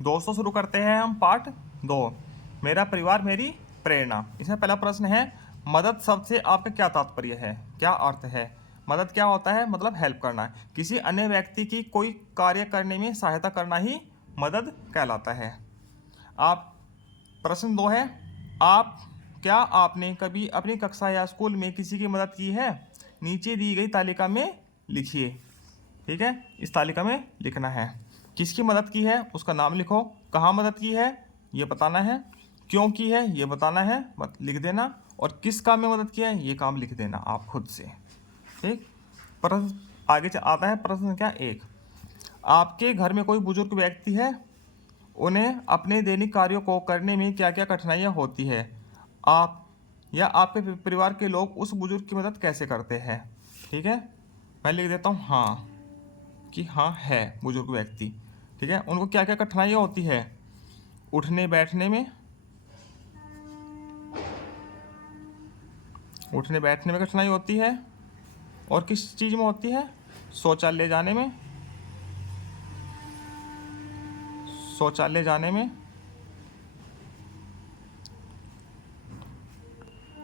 दोस्तों शुरू करते हैं हम पार्ट 2, मेरा परिवार मेरी प्रेरणा। इसमें पहला प्रश्न है, मदद शब्द से आपका क्या तात्पर्य है, क्या अर्थ है? मदद क्या होता है? मतलब हेल्प करना, किसी अन्य व्यक्ति की कोई कार्य करने में सहायता करना ही मदद कहलाता है। आप प्रश्न 2 है, आप क्या आपने कभी अपनी कक्षा या स्कूल में किसी की मदद की है? नीचे दी गई तालिका में लिखिए। ठीक है, इस तालिका में लिखना है किसकी मदद की है, उसका नाम लिखो, कहाँ मदद की है ये बताना है, क्यों की है ये बताना है, लिख देना, और किस काम में मदद किया है ये काम लिख देना आप खुद से। ठीक, प्रश्न आगे आता है। प्रश्न संख्या 1, आपके घर में कोई बुजुर्ग व्यक्ति है, उन्हें अपने दैनिक कार्यों को करने में क्या क्या कठिनाइयाँ होती है? आप या आपके परिवार के लोग उस बुजुर्ग की मदद कैसे करते हैं? ठीक है, मैं लिख देता हूँ हाँ, कि हाँ है बुजुर्ग व्यक्ति। ठीक है, उनको क्या क्या कठिनाइयाँ होती है? उठने बैठने में, कठिनाई होती है। और किस चीज़ में होती है? शौचालय जाने में,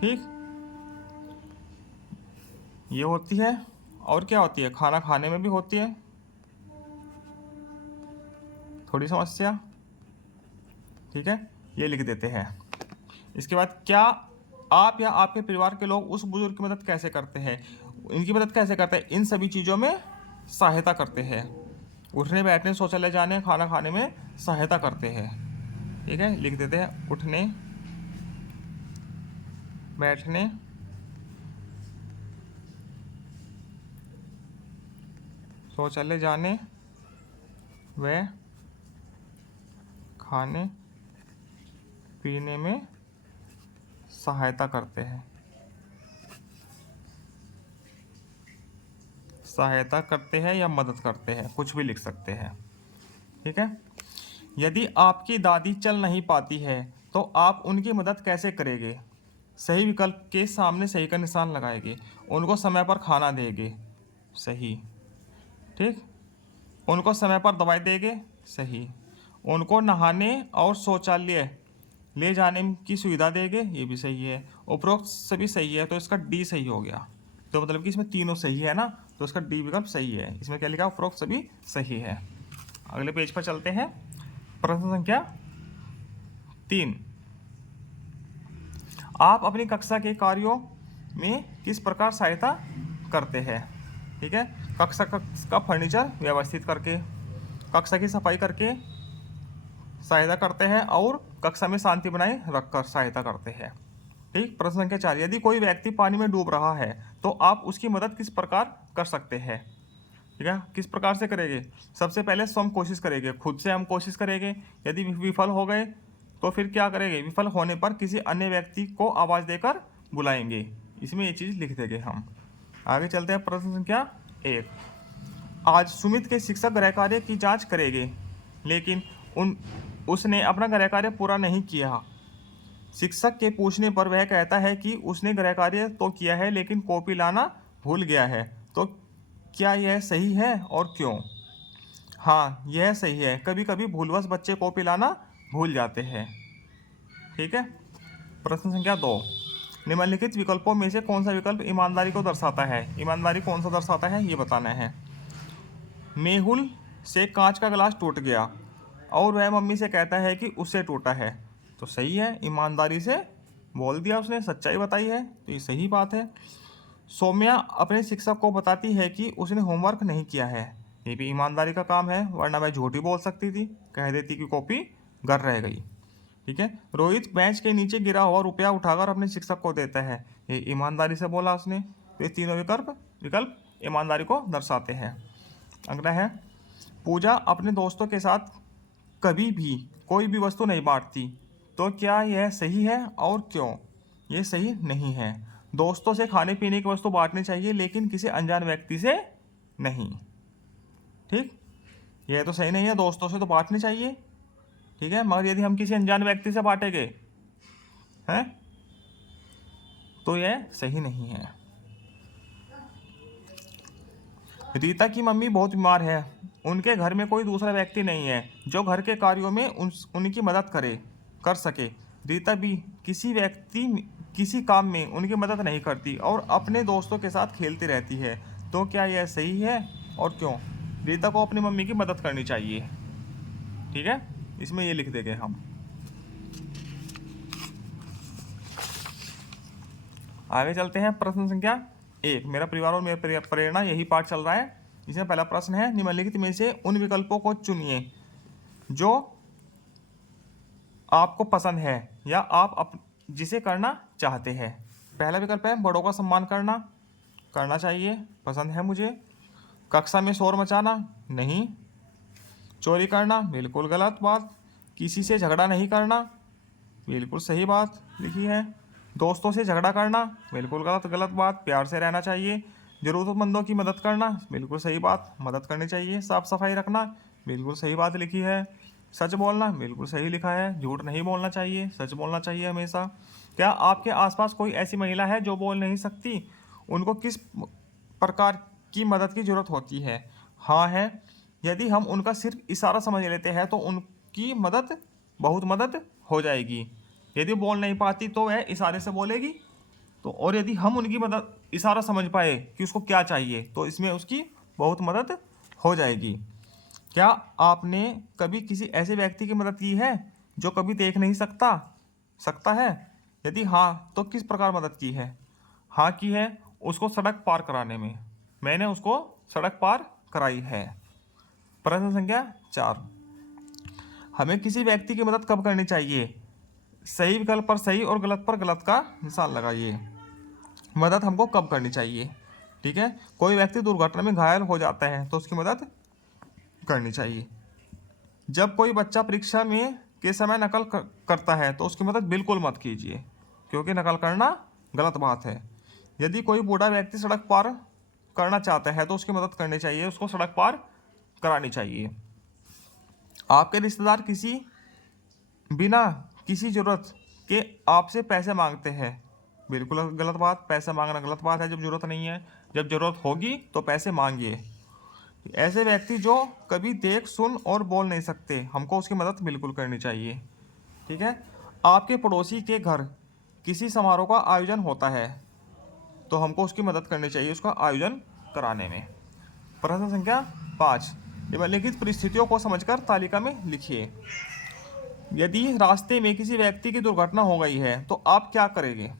ठीक, ये होती है। और क्या होती है? खाना खाने में भी होती है थोड़ी समस्या। ठीक है, ये लिख देते हैं। इसके बाद, क्या आप या आपके परिवार के लोग उस बुजुर्ग की मदद कैसे करते हैं? इनकी मदद कैसे करते हैं? इन सभी चीज़ों में सहायता करते हैं। उठने बैठने, शौचालय जाने, खाना खाने में सहायता करते हैं। ठीक है, लिख देते हैं उठने बैठने, शौचालय जाने व खाने पीने में सहायता करते हैं। सहायता करते हैं या मदद करते हैं, कुछ भी लिख सकते हैं। ठीक है, यदि आपकी दादी चल नहीं पाती है तो आप उनकी मदद कैसे करेंगे? सही विकल्प के सामने सही का निशान लगाएंगे। उनको समय पर खाना देंगे, सही। ठीक, उनको समय पर दवाई देंगे, सही। उनको नहाने और शौचालय ले जाने की सुविधा देंगे, ये भी सही है। उपरोक्त सभी सही है, तो इसका डी सही हो गया। तो मतलब कि इसमें तीनों सही है ना, तो इसका डी विकल्प सही है। इसमें क्या लिखा? उपरोक्त सभी सही है। अगले पेज पर चलते हैं। प्रश्न संख्या 3, आप अपनी कक्षा के कार्यों में किस प्रकार सहायता करते हैं? ठीक है, कक्षा का फर्नीचर व्यवस्थित करके, कक्षा की सफाई करके सहायता करते हैं, और कक्षा में शांति बनाए रखकर सहायता करते हैं। ठीक, प्रश्न संख्या 4, यदि कोई व्यक्ति पानी में डूब रहा है तो आप उसकी मदद किस प्रकार कर सकते हैं? ठीक है, किस प्रकार से करेंगे? सबसे पहले स्वयं कोशिश करेंगे, खुद से हम कोशिश करेंगे। यदि विफल हो गए तो फिर क्या करेंगे? विफल होने पर किसी अन्य व्यक्ति को आवाज़ देकर बुलाएंगे। इसमें ये चीज़ लिख देंगे हम। आगे चलते हैं। प्रश्न संख्या 1, आज सुमित के शिक्षक गृह कार्य की जांच करेंगे, लेकिन उसने अपना गृह कार्य पूरा नहीं किया। शिक्षक के पूछने पर वह कहता है कि उसने गृह कार्य तो किया है लेकिन कॉपी लाना भूल गया है। तो क्या यह सही है और क्यों? हाँ, यह सही है। कभी कभी भूलवश बच्चे कॉपी लाना भूल जाते हैं। ठीक है, प्रश्न संख्या 2, निम्नलिखित विकल्पों में से कौन सा विकल्प ईमानदारी को दर्शाता है? ईमानदारी कौन सा दर्शाता है ये बताना है। मेहुल से कांच का गिलास टूट गया और वह मम्मी से कहता है कि उससे टूटा है। तो सही है, ईमानदारी से बोल दिया उसने, सच्चाई बताई है, तो ये सही बात है। सौम्या अपने शिक्षक को बताती है कि उसने होमवर्क नहीं किया है। ये भी ईमानदारी का काम है, वरना वह झूठी बोल सकती थी, कह देती कि कॉपी घर रह गई। ठीक है, रोहित बेंच के नीचे गिरा हुआ रुपया उठाकर अपने शिक्षक को देता है। ये ईमानदारी से बोला उसने। तो ये तीनों विकल्प ईमानदारी को दर्शाते हैं। अगला है, पूजा अपने दोस्तों के साथ कभी भी कोई भी वस्तु नहीं बांटती। तो क्या यह सही है और क्यों? ये सही नहीं है। दोस्तों से खाने पीने की वस्तु बांटनी चाहिए, लेकिन किसी अनजान व्यक्ति से नहीं। ठीक, यह तो सही नहीं है, दोस्तों से तो बांटनी चाहिए। ठीक है, मगर यदि हम किसी अनजान व्यक्ति से बांटेंगे हैं तो यह सही नहीं है। रीता की मम्मी बहुत बीमार है उनके घर में कोई दूसरा व्यक्ति नहीं है जो घर के कार्यों में उनकी मदद कर सके। रीता भी किसी काम में उनकी मदद नहीं करती और अपने दोस्तों के साथ खेलती रहती है। तो क्या यह सही है और क्यों? रीता को अपनी मम्मी की मदद करनी चाहिए। ठीक है, इसमें ये लिख देंगे हम। आगे चलते हैं। प्रश्न संख्या 1, मेरा परिवार और मेरी प्रेरणा, यही पाठ चल रहा है। इसमें पहला प्रश्न है, निम्नलिखित में से उन विकल्पों को चुनिए जो आपको पसंद है या आप जिसे करना चाहते हैं। पहला विकल्प है बड़ों का सम्मान करना चाहिए, पसंद है मुझे। कक्षा में शोर मचाना, नहीं। चोरी करना, बिल्कुल गलत बात। किसी से झगड़ा नहीं करना, बिल्कुल सही बात लिखी है। दोस्तों से झगड़ा करना, बिल्कुल गलत बात। प्यार से रहना चाहिए। ज़रूरतमंदों की मदद करना, बिल्कुल सही बात, मदद करनी चाहिए। साफ सफाई रखना, बिल्कुल सही बात लिखी है। सच बोलना, बिल्कुल सही लिखा है। झूठ नहीं बोलना चाहिए, सच बोलना चाहिए हमेशा। क्या आपके आसपास कोई ऐसी महिला है जो बोल नहीं सकती? उनको किस प्रकार की मदद की ज़रूरत होती है? हाँ है। यदि हम उनका सिर्फ इशारा समझ लेते हैं तो उनकी बहुत मदद हो जाएगी। यदि बोल नहीं पाती तो वह इशारे से बोलेगी। तो और यदि हम उनकी मदद इशारा समझ पाए कि उसको क्या चाहिए तो इसमें उसकी बहुत मदद हो जाएगी। क्या आपने कभी किसी ऐसे व्यक्ति की मदद की है जो कभी देख नहीं सकता है? यदि हाँ तो किस प्रकार मदद की है? हाँ की है, उसको सड़क पार कराने में। मैंने उसको सड़क पार कराई है। प्रश्न संख्या 4, हमें किसी व्यक्ति की मदद कब करनी चाहिए? सही विकल्प पर सही और गलत पर गलत का निशान लगाइए। मदद हमको कब करनी चाहिए? ठीक है, कोई व्यक्ति दुर्घटना में घायल हो जाता है तो उसकी मदद करनी चाहिए। जब कोई बच्चा परीक्षा में के समय नकल करता है तो उसकी मदद बिल्कुल मत कीजिए, क्योंकि नकल करना गलत बात है। यदि कोई बूढ़ा व्यक्ति सड़क पार करना चाहता है तो उसकी मदद करनी चाहिए, उसको सड़क पार करानी चाहिए। आपके रिश्तेदार बिना किसी ज़रूरत के आपसे पैसे मांगते हैं, बिल्कुल गलत बात। पैसे मांगना गलत बात है जब ज़रूरत नहीं है। जब ज़रूरत होगी तो पैसे मांगिए। ऐसे व्यक्ति जो कभी देख सुन और बोल नहीं सकते, हमको उसकी मदद बिल्कुल करनी चाहिए। ठीक है, आपके पड़ोसी के घर किसी समारोह का आयोजन होता है तो हमको उसकी मदद करनी चाहिए उसका आयोजन कराने में। प्रश्न संख्या 5, निम्नलिखित परिस्थितियों को समझकर तालिका में लिखिए। यदि रास्ते में किसी व्यक्ति की दुर्घटना हो गई है तो आप क्या करेंगे?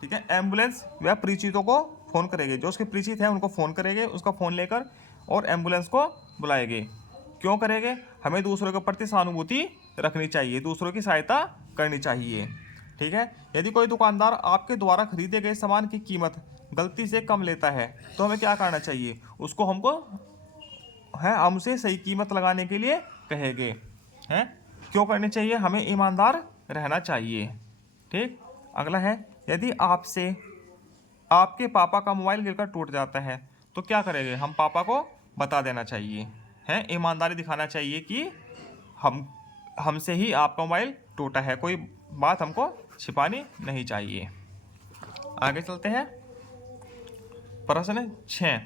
ठीक है, एम्बुलेंस व परिचितों को फ़ोन करेंगे। जो उसके परिचित हैं उनको फ़ोन करेंगे, उसका फ़ोन लेकर और एम्बुलेंस को बुलाएंगे। क्यों करेंगे? हमें दूसरों के प्रति सहानुभूति रखनी चाहिए, दूसरों की सहायता करनी चाहिए। ठीक है, यदि कोई दुकानदार आपके द्वारा खरीदे गए सामान की कीमत गलती से कम लेता है तो हमें क्या करना चाहिए? हमसे सही कीमत लगाने के लिए कहेंगे। हैं, क्यों करनी चाहिए? हमें ईमानदार रहना चाहिए। ठीक, अगला है, यदि आपके पापा का मोबाइल गिरकर टूट जाता है तो क्या करेंगे? हम पापा को बता देना चाहिए। हैं, ईमानदारी दिखाना चाहिए कि हमसे ही आपका मोबाइल टूटा है, कोई बात हमको छिपानी नहीं चाहिए। आगे चलते हैं। प्रश्न 6,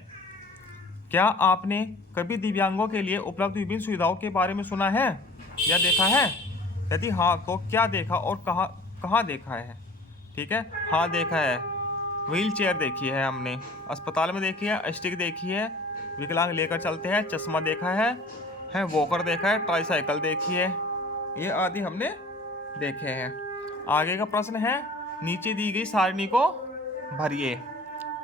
क्या आपने कभी दिव्यांगों के लिए उपलब्ध विभिन्न सुविधाओं के बारे में सुना है या देखा है? यदि हाँ तो क्या देखा और कहाँ देखा है? ठीक है, हाँ देखा है, व्हील चेयर देखी है हमने, अस्पताल में देखी है, स्टिक देखी है, विकलांग लेकर चलते हैं, चश्मा देखा है, वॉकर देखा है, ट्राईसाइकिल देखी है, ये आदि हमने देखे हैं। आगे का प्रश्न है, नीचे दी गई सारणी को भरिए।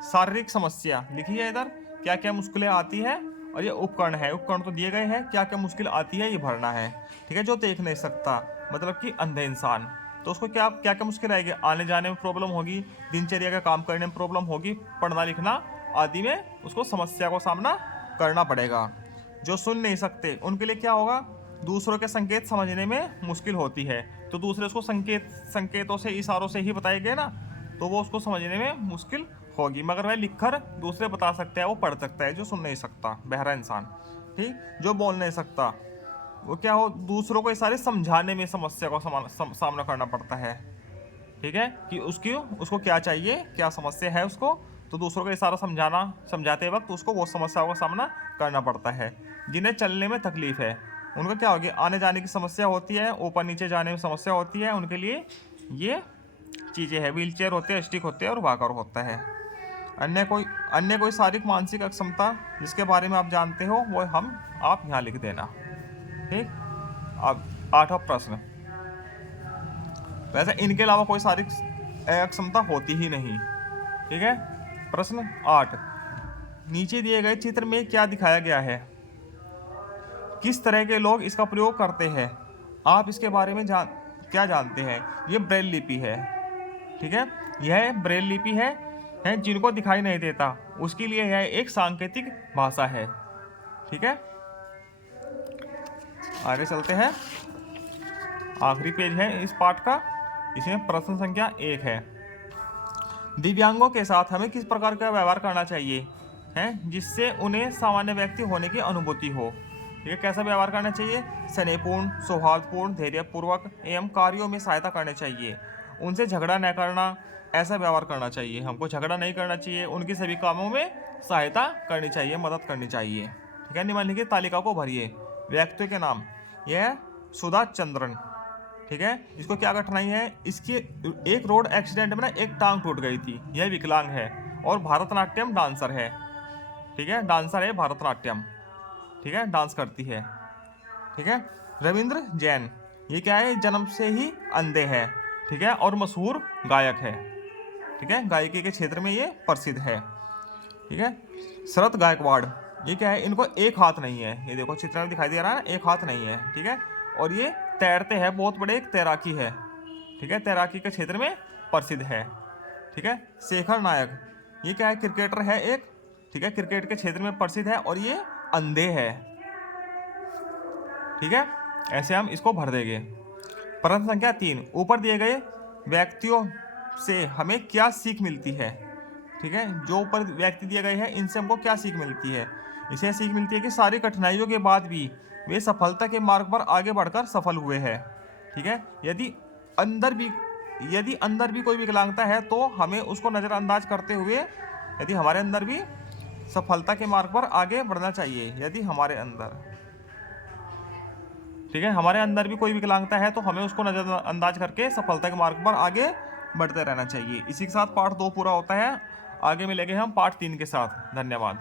शारीरिक समस्या लिखी है इधर, क्या क्या मुश्किलें आती है, और ये उपकरण तो दिए गए हैं, क्या क्या मुश्किल आती है ये भरना है। ठीक है, जो देख नहीं सकता मतलब कि अंधे इंसान, तो उसको क्या क्या मुश्किल आएगी? आने जाने में प्रॉब्लम होगी, दिनचर्या का काम करने में प्रॉब्लम होगी, पढ़ना लिखना आदि में उसको समस्या को सामना करना पड़ेगा। जो सुन नहीं सकते उनके लिए क्या होगा? दूसरों के संकेत समझने में मुश्किल होती है, तो दूसरे उसको संकेतों से इशारों से ही बताएंगे ना, तो वो उसको समझने में मुश्किल होगी। मगर वह लिखकर दूसरे बता सकता है, वो पढ़ सकता है, जो सुन नहीं सकता बहरा इंसान। ठीक, जो बोल नहीं सकता वो क्या हो, दूसरों को इशारे समझाने में समस्या को सामना करना पड़ता है। ठीक है, कि उसको क्या चाहिए, क्या समस्या है उसको, तो दूसरों का इशारा समझाते वक्त उसको वो समस्याओं का सामना करना पड़ता है। जिन्हें चलने में तकलीफ है, उनका क्या होगी, आने जाने की समस्या होती है, ऊपर नीचे जाने में समस्या होती है, उनके लिए ये चीज़ें हैं, व्हील चेयर होते हैं, स्टिक होते हैं और वॉकर होता है। अन्य कोई शारीरिक मानसिक अक्षमता जिसके बारे में आप जानते हो वो आप यहाँ लिख देना। ठीक। अब 8वां प्रश्न, वैसे इनके अलावा कोई शारीरिक अक्षमता होती ही नहीं। ठीक है। प्रश्न 8, नीचे दिए गए चित्र में क्या दिखाया गया है, किस तरह के लोग इसका प्रयोग करते हैं, आप इसके बारे में क्या जानते हैं। ये ब्रेल लिपि है। ठीक है, यह ब्रेल लिपि है जिनको दिखाई नहीं देता, उसके लिए यह एक सांकेतिक भाषा है। ठीक है, आगे चलते हैं। आखिरी पेज है इस पाठ का, इसमें प्रश्न संख्या 1 है, दिव्यांगों के साथ हमें किस प्रकार का व्यवहार करना चाहिए जिससे उन्हें सामान्य व्यक्ति होने की अनुभूति हो। ठीक है, कैसा व्यवहार करना चाहिए, स्नेहपूर्ण, सौहार्दपूर्ण, धैर्यपूर्वक एवं कार्यों में सहायता करनी चाहिए, उनसे झगड़ा न करना, ऐसा व्यवहार करना चाहिए, हमको झगड़ा नहीं करना चाहिए, उनकी सभी कामों में सहायता करनी चाहिए, मदद करनी चाहिए। ठीक है, निम्नलिखित तालिका को भरिए। व्यक्तियों के नाम, यह सुधा चंद्रन। ठीक है, इसको क्या कठिनाई है, इसकी एक रोड एक्सीडेंट में ना एक टांग टूट गई थी, यह विकलांग है और भरतनाट्यम डांसर है। ठीक है, डांसर है भरतनाट्यम। ठीक है, डांस करती है। ठीक है, रविंद्र जैन, ये क्या है, जन्म से ही अंधे है। ठीक है, और मशहूर गायक है। ठीक है, गायकी के क्षेत्र में ये प्रसिद्ध है। ठीक है, शरद गायकवाड़, ये क्या है, इनको एक हाथ नहीं है, ये देखो चित्र में दिखाई दे रहा है, एक हाथ नहीं है। ठीक है, और ये तैरते हैं, बहुत बड़े एक तैराकी है। ठीक है, तैराकी के क्षेत्र में प्रसिद्ध है। ठीक है, शेखर नायक, ये क्या है, क्रिकेटर है एक। ठीक है, क्रिकेट के क्षेत्र में प्रसिद्ध है और ये अंधे है। ठीक है, ऐसे हम इसको भर देंगे। प्रश्न संख्या 3, ऊपर दिए गए व्यक्तियों से हमें क्या सीख मिलती है। ठीक है, जो ऊपर व्यक्ति दिए गए हैं इनसे हमको क्या सीख मिलती है, इसे सीख मिलती है कि सारी कठिनाइयों के बाद भी वे सफलता के मार्ग पर आगे बढ़कर सफल हुए हैं। ठीक है, यदि अंदर भी कोई विकलांगता है तो हमें उसको नज़रअंदाज करते हुए यदि हमारे अंदर भी सफलता के मार्ग पर आगे बढ़ना चाहिए। यदि हमारे अंदर, ठीक है, हमारे अंदर भी कोई विकलांगता है तो हमें उसको नज़रअंदाज करके सफलता के मार्ग पर आगे बढ़ते रहना चाहिए। इसी के साथ पार्ट 2 पूरा होता है। आगे मिलेंगे हम पार्ट 3 के साथ। धन्यवाद।